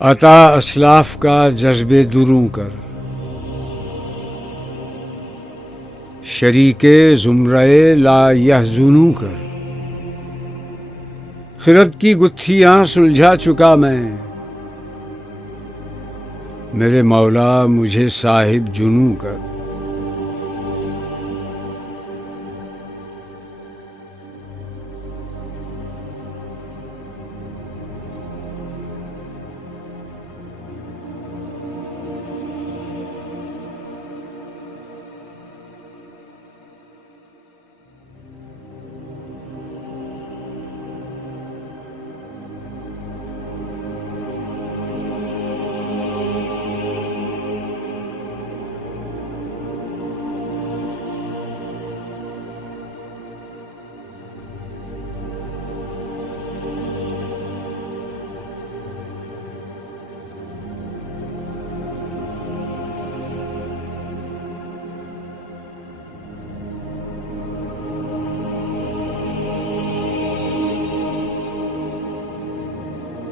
अता असलाफ का जज्बे दुरूं कर, शरीके जुमरे ला यहज़ुनू कर। खिरत की गुत्थियां सुलझा चुका मैं, मेरे मौला मुझे साहिब जुनू कर।